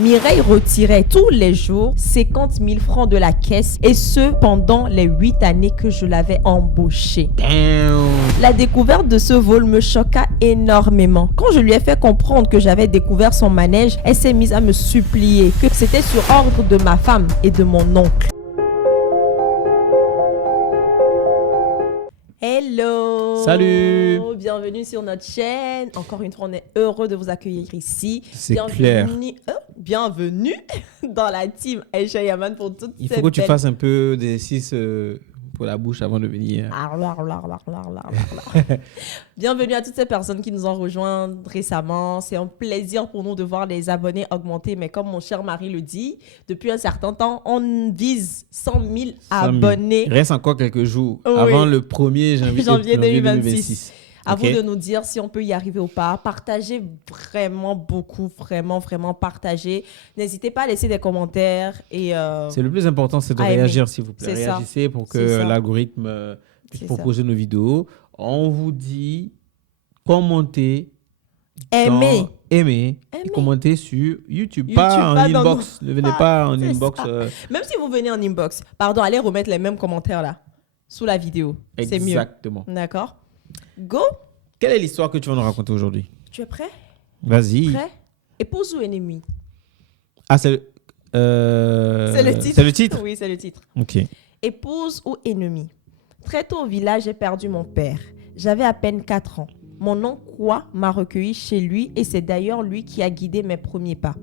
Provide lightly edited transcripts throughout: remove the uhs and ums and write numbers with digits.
Mireille retirait tous les jours 50 000 francs de la caisse et ce pendant les 8 années que je l'avais embauchée. Damn. La découverte de ce vol me choqua énormément. Quand je lui ai fait comprendre que j'avais découvert son manège, elle s'est mise à me supplier que c'était sur ordre de ma femme et de mon oncle. Hello! Salut! Bienvenue sur notre chaîne. Encore une fois, on est heureux de vous accueillir ici. C'est bienvenue, bienvenue dans la team Aïcha Yaman pour toutes ces Il faut que tu fasses un peu d'exercice pour la bouche avant de venir. Bienvenue à toutes ces personnes qui nous ont rejoints récemment. C'est un plaisir pour nous de voir les abonnés augmenter. Mais comme mon cher mari le dit, depuis un certain temps, on vise 100 000 abonnés. Il reste encore quelques jours Oui. avant le 1er janvier 2026. À Okay. vous de nous dire si on peut y arriver ou pas. Partagez vraiment beaucoup, vraiment partagez. N'hésitez pas à laisser des commentaires. Et C'est le plus important, c'est de à aimer. réagir, s'il vous plaît. C'est ça. Réagissez pour que C'est ça. l'algorithme puisse C'est proposer nos vidéos. On vous dit commentez, aimez. aimez et Aimez. commentez sur YouTube. YouTube, Pas en pas dans inbox. Ne venez pas en C'est inbox. ça. Même si vous venez en inbox, pardon, allez remettre les mêmes commentaires là, sous la vidéo. C'est mieux. Exactement. D'accord. Go. Quelle est l'histoire que tu vas nous raconter aujourd'hui? Tu es prêt? Vas-y. Prêt? Épouse ou ennemi? Ah, c'est C'est le titre. C'est le titre? Oui, c'est le titre. Ok. Épouse ou ennemi? Très tôt au village, j'ai perdu mon père. J'avais à peine 4 ans. Mon oncle Kwa m'a recueilli chez lui et c'est d'ailleurs lui qui a guidé mes premiers pas.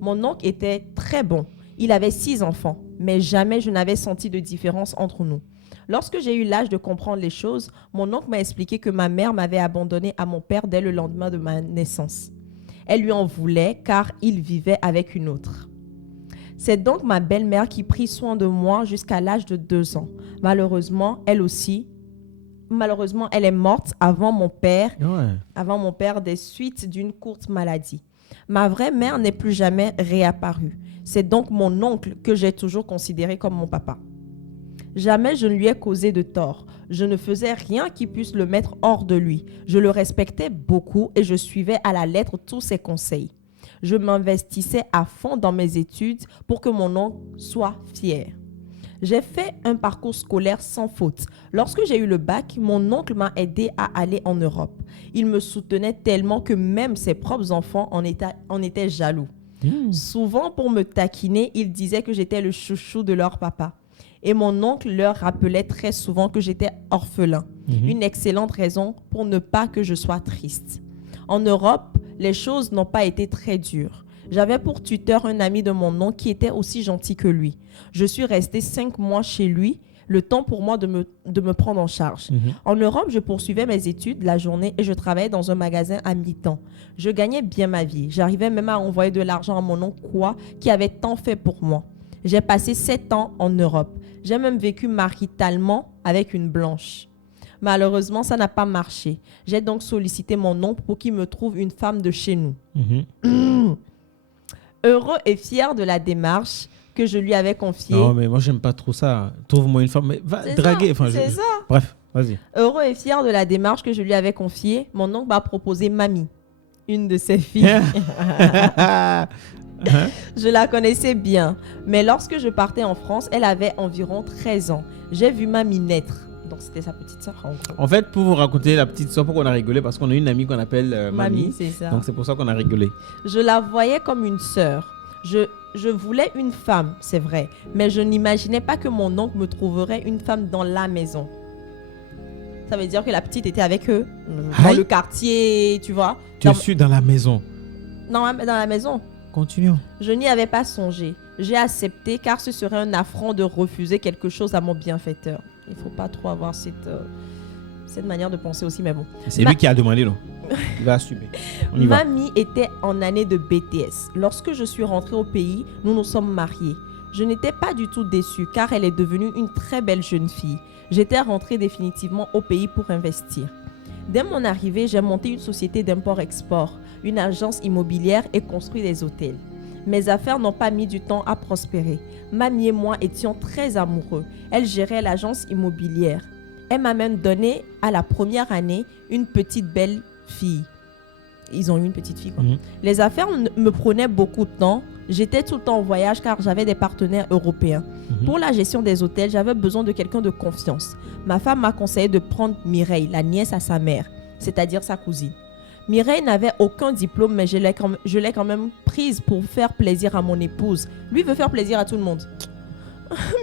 Mon oncle était très bon. Il avait 6 enfants, mais jamais je n'avais senti de différence entre nous. Lorsque j'ai eu l'âge de comprendre les choses, mon oncle m'a expliqué que ma mère m'avait abandonné à mon père dès le lendemain de ma naissance. Elle lui en voulait car il vivait avec une autre. C'est donc ma belle-mère qui prit soin de moi jusqu'à l'âge de 2 ans. Malheureusement, elle est morte avant mon père des suites d'une courte maladie. Ma vraie mère n'est plus jamais réapparue. C'est donc mon oncle que j'ai toujours considéré comme mon papa. Jamais je ne lui ai causé de tort. Je ne faisais rien qui puisse le mettre hors de lui. Je le respectais beaucoup et je suivais à la lettre tous ses conseils. Je m'investissais à fond dans mes études pour que mon oncle soit fier. J'ai fait un parcours scolaire sans faute. Lorsque j'ai eu le bac, mon oncle m'a aidé à aller en Europe. Il me soutenait tellement que même ses propres enfants en étaient jaloux. Souvent, pour me taquiner, il disait que j'étais le chouchou de leur papa. Et mon oncle leur rappelait très souvent que j'étais orphelin. Une excellente raison pour ne pas que je sois triste. En Europe, les choses n'ont pas été très dures. J'avais pour tuteur un ami de mon oncle qui était aussi gentil que lui. Je suis restée 5 mois chez lui, le temps pour moi de me prendre en charge. En Europe, je poursuivais mes études la journée et je travaillais dans un magasin à mi-temps. Je gagnais bien ma vie. J'arrivais même à envoyer de l'argent à mon oncle Kwa, qui avait tant fait pour moi. J'ai passé 7 ans en Europe. J'ai même vécu maritalement avec une blanche. Malheureusement, ça n'a pas marché. J'ai donc sollicité mon oncle pour qu'il me trouve une femme de chez nous. Heureux et fier de la démarche que je lui avais confiée. Non, mais moi, j'aime pas trop ça. Trouve-moi une femme. Mais va C'est draguer. ça, Enfin, c'est ça. Bref, vas-y. Heureux et fier de la démarche que je lui avais confiée, mon oncle m'a proposé Mamie, une de ses filles. Je la connaissais bien, mais lorsque je partais en France, elle avait environ 13 ans. J'ai vu Mamie naître. Donc, c'était sa petite sœur, en gros. En fait, pour vous raconter la petite histoire, pourquoi on a rigolé? Parce qu'on a une amie qu'on appelle Mamie. C'est ça. Donc, c'est pour ça qu'on a rigolé. Je la voyais comme une sœur. Je voulais une femme, c'est vrai, mais je n'imaginais pas que mon oncle me trouverait une femme dans la maison. Ça veut dire que la petite était avec eux, dans Aïe. le quartier, tu vois. Tu suis dans la maison. Non, dans la maison. Continuons. Je n'y avais pas songé. J'ai accepté car ce serait un affront de refuser quelque chose à mon bienfaiteur. Il ne faut pas trop avoir cette manière de penser aussi, mais bon. C'est lui qui a demandé, non? Il va assumer. On y va. Mamie était en année de BTS. Lorsque je suis rentrée au pays, nous nous sommes mariés. Je n'étais pas du tout déçue car elle est devenue une très belle jeune fille. J'étais rentrée définitivement au pays pour investir. Dès mon arrivée, j'ai monté une société d'import-export, une agence immobilière et construit des hôtels. Mes affaires n'ont pas mis du temps à prospérer. Mamie et moi étions très amoureux. Elle gérait l'agence immobilière. Elle m'a même donné à la première année une petite belle fille. Ils ont eu une petite fille, quoi. Les affaires me prenaient beaucoup de temps, J'étais tout le temps en voyage car j'avais des partenaires européens. Pour la gestion des hôtels, j'avais besoin de quelqu'un de confiance. Ma femme m'a conseillé de prendre Mireille, la nièce à sa mère, c'est-à-dire sa cousine. Mireille n'avait aucun diplôme, mais je l'ai quand même prise pour faire plaisir à mon épouse. Lui veut faire plaisir à tout le monde.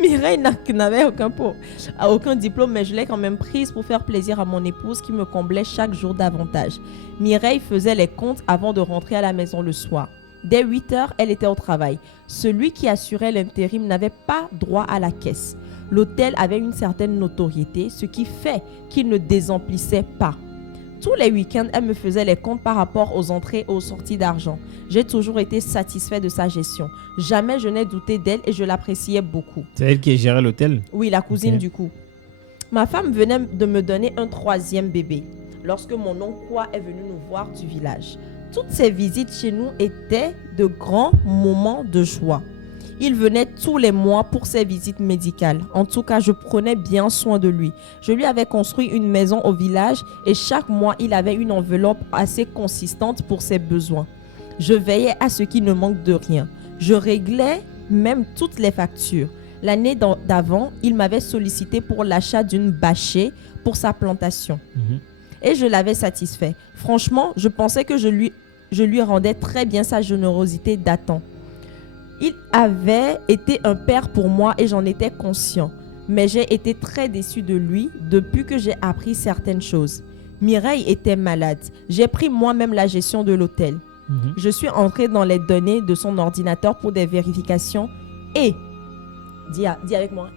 Mireille n'avait aucun diplôme, mais je l'ai quand même prise pour faire plaisir à mon épouse qui me comblait chaque jour davantage. Mireille faisait les comptes avant de rentrer à la maison le soir. Dès 8 heures, elle était au travail. Celui qui assurait l'intérim n'avait pas droit à la caisse. L'hôtel avait une certaine notoriété, ce qui fait qu'il ne désemplissait pas. Tous les week-ends, elle me faisait les comptes par rapport aux entrées et aux sorties d'argent. J'ai toujours été satisfait de sa gestion. Jamais je n'ai douté d'elle et je l'appréciais beaucoup. C'est elle qui gérait l'hôtel? Oui, la cousine du coup. Ma femme venait de me donner un 3e bébé lorsque mon oncle est venu nous voir du village. Toutes ces visites chez nous étaient de grands moments de joie. Il venait tous les mois pour ses visites médicales. En tout cas, je prenais bien soin de lui. Je lui avais construit une maison au village et chaque mois, il avait une enveloppe assez consistante pour ses besoins. Je veillais à ce qu'il ne manque de rien. Je réglais même toutes les factures. L'année d'avant, il m'avait sollicité pour l'achat d'une bâchée pour sa plantation. Et je l'avais satisfait. Franchement, je pensais que je lui rendais très bien sa générosité datant. Il avait été un père pour moi et j'en étais conscient. Mais j'ai été très déçue de lui depuis que j'ai appris certaines choses. Mireille était malade. J'ai pris moi-même la gestion de l'hôtel. Je suis entrée dans les données de son ordinateur pour des vérifications et, dis avec moi,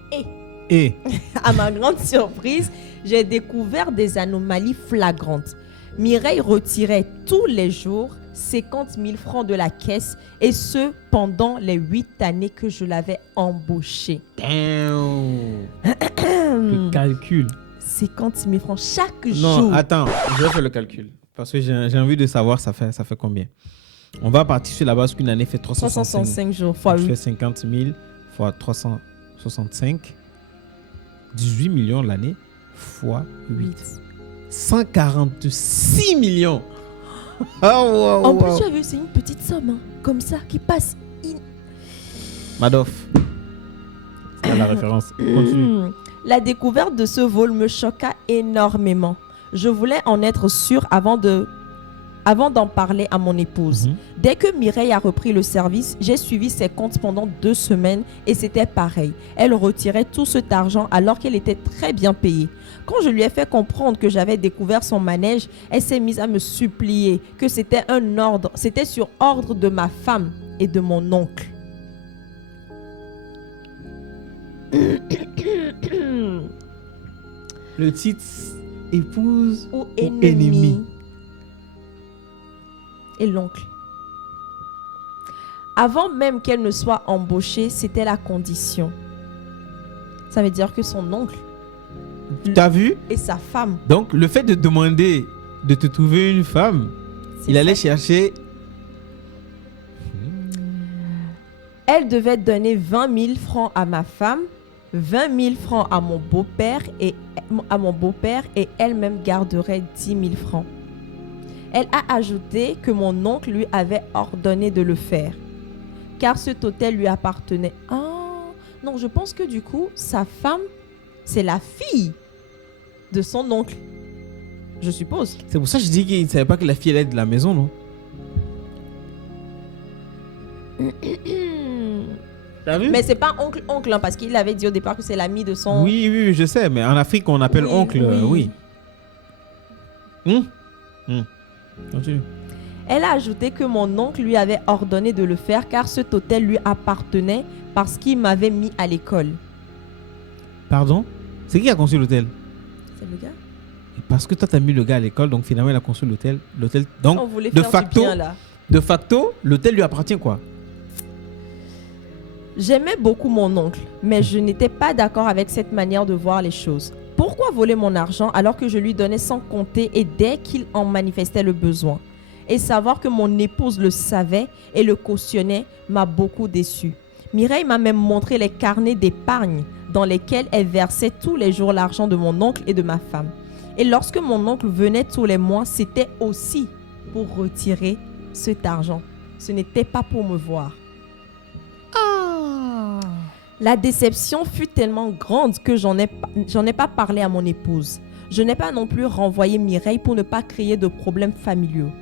et, à ma grande surprise, j'ai découvert des anomalies flagrantes. Mireille retirait tous les jours 50 000 francs de la caisse et ce pendant les 8 années que je l'avais embauchée. Damn. Le calcul. 50 000 francs chaque jour. Non, attends, je vais faire le calcul. Parce que j'ai envie de savoir ça fait combien. On va partir sur la base qu'une année fait 365 jours fois 8. Je fais 50 000 fois 365. 18 millions l'année fois 8. 146 millions. En plus, tu as vu, c'est une petite somme, hein, comme ça, qui passe. Madoff. C'est la référence. Continue. La découverte de ce vol me choqua énormément. Je voulais en être sûre avant d'en parler à mon épouse. Dès que Mireille a repris le service, j'ai suivi ses comptes pendant 2 semaines et c'était pareil. Elle retirait tout cet argent alors qu'elle était très bien payée. Quand je lui ai fait comprendre que j'avais découvert son manège, elle s'est mise à me supplier que c'était sur ordre de ma femme et de mon oncle. Le titre épouse ou ennemi. Et l'oncle. Avant même qu'elle ne soit embauchée, c'était la condition. Ça veut dire que son oncle. T'as vu? Et sa femme. Donc, le fait de demander de te trouver une femme, il allait chercher. Elle devait donner 20 000 francs à ma femme, 20 000 francs à mon beau-père et elle-même garderait 10 000 francs. Elle a ajouté que mon oncle lui avait ordonné de le faire, car cet hôtel lui appartenait. Ah, non, je pense que du coup, sa femme, c'est la fille de son oncle, je suppose. C'est pour ça que je dis qu'il ne savait pas que la fille allait de la maison, non? T'as vu? Mais c'est pas oncle, hein, parce qu'il avait dit au départ que c'est l'ami de son... Oui, je sais, mais en Afrique, on appelle oncle, oui. Continue. Elle a ajouté que mon oncle lui avait ordonné de le faire car cet hôtel lui appartenait parce qu'il m'avait mis à l'école. Pardon? C'est qui a construit l'hôtel? C'est le gars. Parce que toi, t'as mis le gars à l'école, donc finalement, il a construit l'hôtel. Donc, on voulait faire du bien, là. De facto, l'hôtel lui appartient, quoi. J'aimais beaucoup mon oncle, mais je n'étais pas d'accord avec cette manière de voir les choses. Pourquoi voler mon argent alors que je lui donnais sans compter et dès qu'il en manifestait le besoin? Et savoir que mon épouse le savait et le cautionnait m'a beaucoup déçue. Mireille m'a même montré les carnets d'épargne dans lesquels elle versait tous les jours l'argent de mon oncle et de ma femme. Et lorsque mon oncle venait tous les mois, c'était aussi pour retirer cet argent. Ce n'était pas pour me voir. La déception fut tellement grande que j'en ai pas parlé à mon épouse. Je n'ai pas non plus renvoyé Mireille pour ne pas créer de problèmes familial.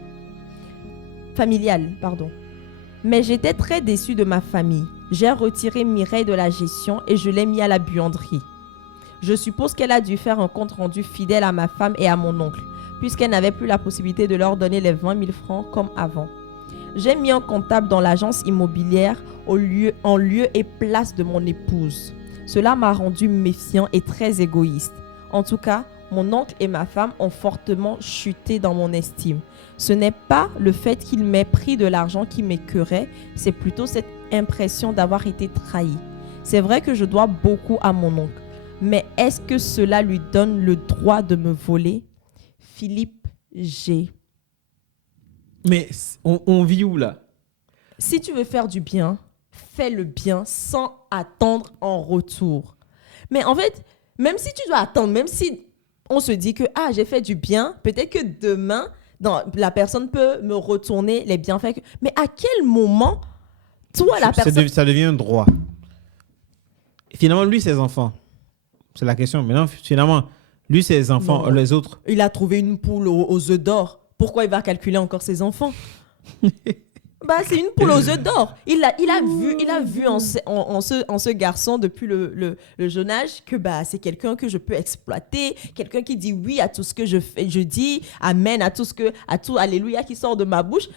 Mais j'étais très déçue de ma famille. J'ai retiré Mireille de la gestion et je l'ai mis à la buanderie. Je suppose qu'elle a dû faire un compte rendu fidèle à ma femme et à mon oncle, puisqu'elle n'avait plus la possibilité de leur donner les 20 000 francs comme avant. J'ai mis un comptable dans l'agence immobilière en lieu et place de mon épouse. Cela m'a rendu méfiant et très égoïste. En tout cas, mon oncle et ma femme ont fortement chuté dans mon estime. Ce n'est pas le fait qu'il m'ait pris de l'argent qui m'écœurait, c'est plutôt cette impression d'avoir été trahi. C'est vrai que je dois beaucoup à mon oncle. Mais est-ce que cela lui donne le droit de me voler? Philippe G. Mais on vit où là? Si tu veux faire du bien, fais le bien sans attendre en retour. Mais en fait, même si tu dois attendre, même si on se dit que j'ai fait du bien, peut-être que demain, la personne peut me retourner les bienfaits. Mais à quel moment, toi, la personne... Ça devient un droit. Finalement, lui, ses enfants... C'est la question. Maintenant, finalement, lui, ses enfants, les autres. Il a trouvé une poule aux œufs d'or. Pourquoi il va calculer encore ses enfants? C'est une poule aux œufs d'or. Il a vu en ce garçon depuis le jeune âge que c'est quelqu'un que je peux exploiter, quelqu'un qui dit oui à tout ce que je dis, amen à tout alléluia qui sort de ma bouche.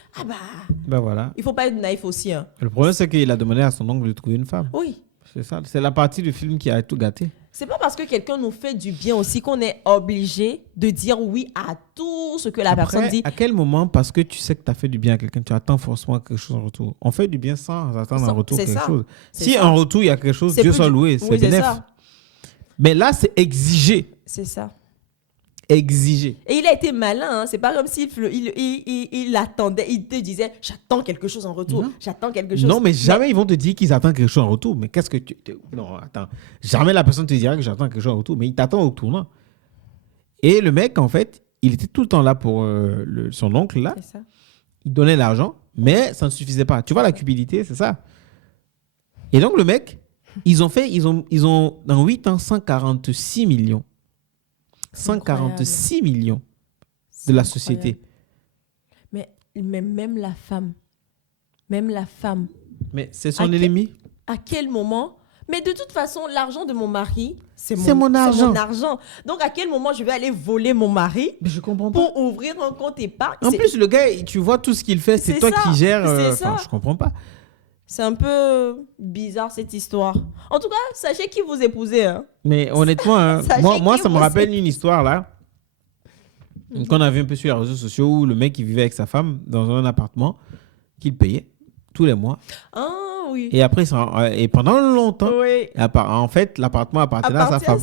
Voilà. Il faut pas être naïf aussi. Hein. Le problème, c'est qu'il a demandé à son oncle de trouver une femme. Oui. C'est ça. C'est la partie du film qui a tout gâté. C'est pas parce que quelqu'un nous fait du bien aussi qu'on est obligé de dire oui à tout ce que la personne dit. À quel moment, parce que tu sais que tu as fait du bien à quelqu'un, tu attends forcément quelque chose en retour? On fait du bien sans attendre en retour quelque chose. Si en retour, il y a quelque chose, Dieu soit loué, c'est bénéf. Mais là, c'est exigé. C'est ça. Exigé. Et il a été malin, hein. C'est pas comme s'il il attendait, il te disait j'attends quelque chose en retour, j'attends quelque chose. Non, mais jamais ils vont te dire qu'ils attendent quelque chose en retour. Mais qu'est-ce que tu... Non, attends. Jamais la personne te dira que j'attends quelque chose en retour, mais il t'attend au tournant. Et le mec, en fait, il était tout le temps là pour son oncle, là. C'est ça. Il donnait l'argent, mais ça ne suffisait pas. Tu vois la cupidité, c'est ça. Et donc, le mec, ils ont dans 8 ans, 146 millions. 146 millions de la société. Mais même la femme. Mais c'est son ennemi. À quel moment? Mais de toute façon, l'argent de mon mari, c'est mon argent. Donc, à quel moment je vais aller voler mon mari je comprends pas. pour ouvrir un compte épargne? En plus, le gars, tu vois tout ce qu'il fait, c'est toi qui gères. Je comprends pas. C'est un peu bizarre cette histoire. En tout cas, sachez qui vous épousez. Hein. Mais honnêtement, moi ça me rappelle une histoire là. Qu'on a vu un peu sur les réseaux sociaux où le mec il vivait avec sa femme dans un appartement qu'il payait tous les mois. Ah oui. Et après, et pendant longtemps, oui. En fait, l'appartement appartenait à sa femme.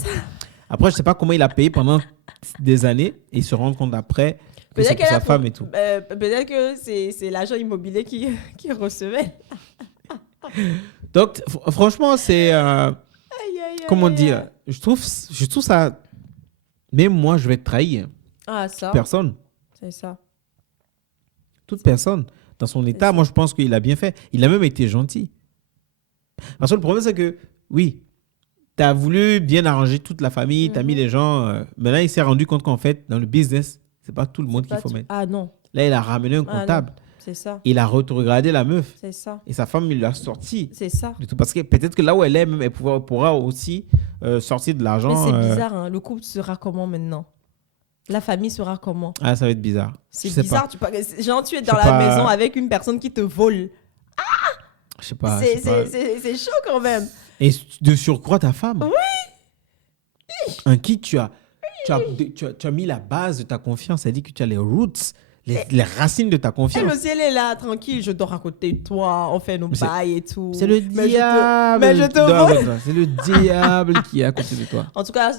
Après, je sais pas comment il a payé pendant des années et il se rend compte après que c'est pour sa femme et tout. Peut-être que c'est l'agent immobilier qui recevait. Donc, franchement, c'est... comment dire? Je trouve ça... Même moi, je vais te trahir. Ça. Personne. C'est ça. Toute personne. Dans son état, moi, je pense qu'il a bien fait. Il a même été gentil. Parce que le problème, c'est que, oui, tu as voulu bien arranger toute la famille, tu as mis les gens... mais là, il s'est rendu compte qu'en fait, dans le business, c'est pas tout le monde qu'il faut mettre. Ah non. Là, il a ramené un comptable. C'est ça. Il a regardé la meuf. C'est ça. Et sa femme, il l'a sorti. C'est ça. Du tout. Parce que peut-être que là où elle est, même, elle pourra aussi sortir de l'argent. Mais c'est bizarre, hein. Le couple sera comment maintenant? La famille sera comment? Ça va être bizarre. C'est bizarre. Genre, tu es dans la maison avec une personne qui te vole. Je sais pas. C'est chaud quand même. Et de surcroît, ta femme. Oui. En qui tu as mis la base de ta confiance. Elle dit que tu as les roots. Les racines de ta confiance. Elle aussi, elle est là, tranquille, je dors à côté de toi, on fait nos bails et tout. C'est le diable. Mais je te vole. C'est le diable qui est à côté de toi. En tout cas,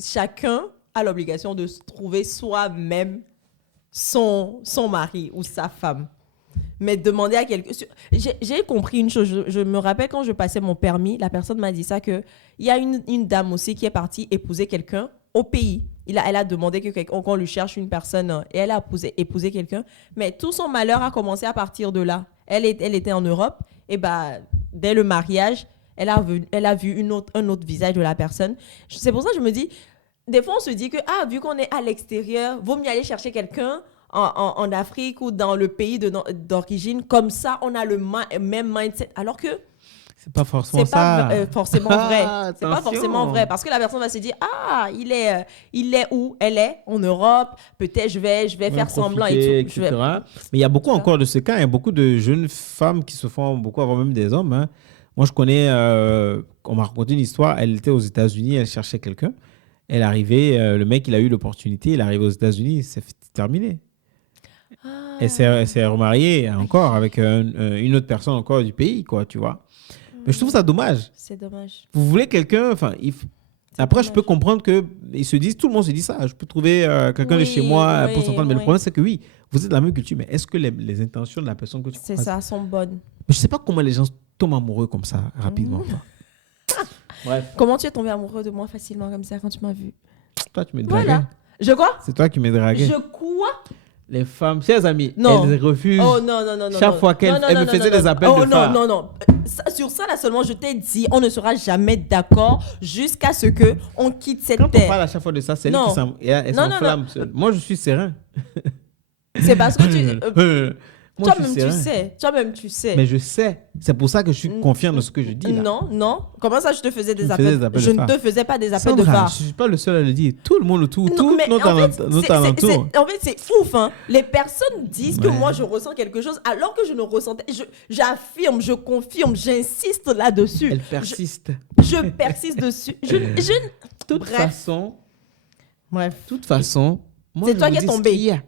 chacun a l'obligation de se trouver soi-même son mari ou sa femme. Mais demander à quelqu'un... J'ai compris une chose. Je me rappelle quand je passais mon permis, la personne m'a dit ça, qu'il y a une dame aussi qui est partie épouser quelqu'un au pays. Elle a demandé qu'on lui cherche une personne et elle a épousé quelqu'un. Mais tout son malheur a commencé à partir de là. Elle était en Europe et dès le mariage, elle a vu un autre visage de la personne. C'est pour ça que je me dis, des fois, on se dit que, vu qu'on est à l'extérieur, vaut mieux aller chercher quelqu'un en Afrique ou dans le pays d'origine. Comme ça, on a le même mindset. Alors que c'est pas forcément ça. C'est pas forcément vrai. C'est pas forcément vrai. Parce que la personne va se dire, il est où? Elle est en Europe. Peut-être je vais faire semblant et tout. Etc. Mais il y a beaucoup encore de ce cas. Il y a beaucoup de jeunes femmes qui se font beaucoup avoir même des hommes. Hein. Moi, je connais, on m'a raconté une histoire. Elle était aux États-Unis, elle cherchait quelqu'un. Elle arrivait, le mec, il a eu l'opportunité. Il est arrivé aux États-Unis, c'est terminé. Elle s'est remariée encore avec une autre personne encore du pays, quoi, tu vois. Mais je trouve ça dommage. C'est dommage. Vous voulez quelqu'un, après, je peux comprendre qu'ils se disent, tout le monde se dit ça. Je peux trouver quelqu'un de chez moi pour s'entendre. Mais le problème, c'est que oui, vous êtes de la même culture. Mais est-ce que les intentions de la personne que tu c'est ça, sont bonnes. Je ne sais pas comment les gens tombent amoureux comme ça, rapidement. Bref. Comment tu es tombé amoureux de moi facilement comme ça quand tu m'as vu? Toi, tu m'as dragué. Voilà. Je quoi? C'est toi qui m'as dragué. Je quoi? Les femmes, chers amis, non. elles refusent. Oh non. Chaque fois qu'elles me faisaient des appels de phare. Non. Sur ça, là seulement, je t'ai dit, on ne sera jamais d'accord jusqu'à ce qu'on quitte cette terre. Quand on parle à chaque fois de ça, c'est elle qui s'enflamme. Moi, je suis serein. C'est parce que tu... Toi-même, tu sais. Mais je sais. C'est pour ça que je suis confiant de ce que je dis là. Non. Comment ça, je te faisais des appels? Je ne te faisais pas des appels de phare. Je ne suis pas le seul à le dire. Tout le monde autour, notre alentour. En fait, c'est ouf. Hein. Les personnes disent que moi, je ressens quelque chose alors que je ne ressentais. J'affirme, je confirme, j'insiste là-dessus. Elle persiste. Je persiste dessus. De toute façon, moi, c'est toi qui es tombé.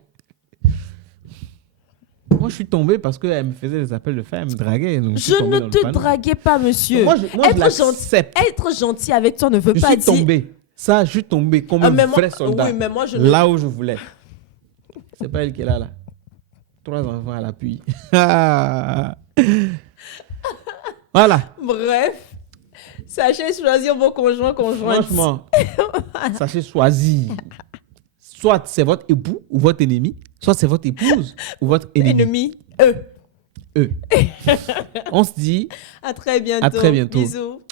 Moi, je suis tombé parce qu'elle me faisait des appels de phare, elle me draguait. Donc je ne te draguais pas, monsieur. Être gentil avec toi ne veut pas dire... Je suis tombé. Ça, je suis tombé comme un vrai soldat. Oui, mais moi, là où je voulais. C'est pas elle qui est là. 3 enfants à l'appui. Voilà. Bref. Sachez choisir vos conjoints. Franchement, sachez choisir. Soit c'est votre époux ou votre ennemi, soit c'est votre épouse ou votre ennemi. Eux. On se dit à très bientôt. À très bientôt. Bisous.